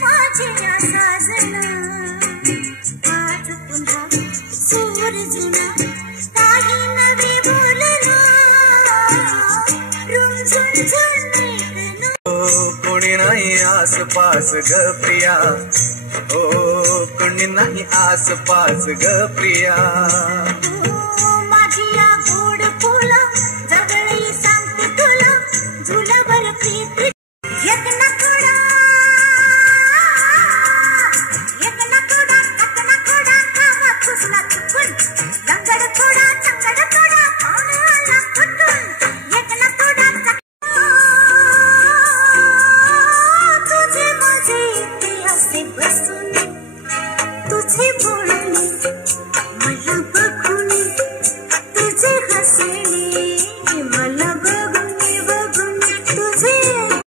माझ्या साजना आज पुन्हा सूर जुना काही नवी बोलना रुंझुन झुंजत कोणी नाही आसपास ग प्रिया, ओ कोणी नाही आसपास ग प्रिया.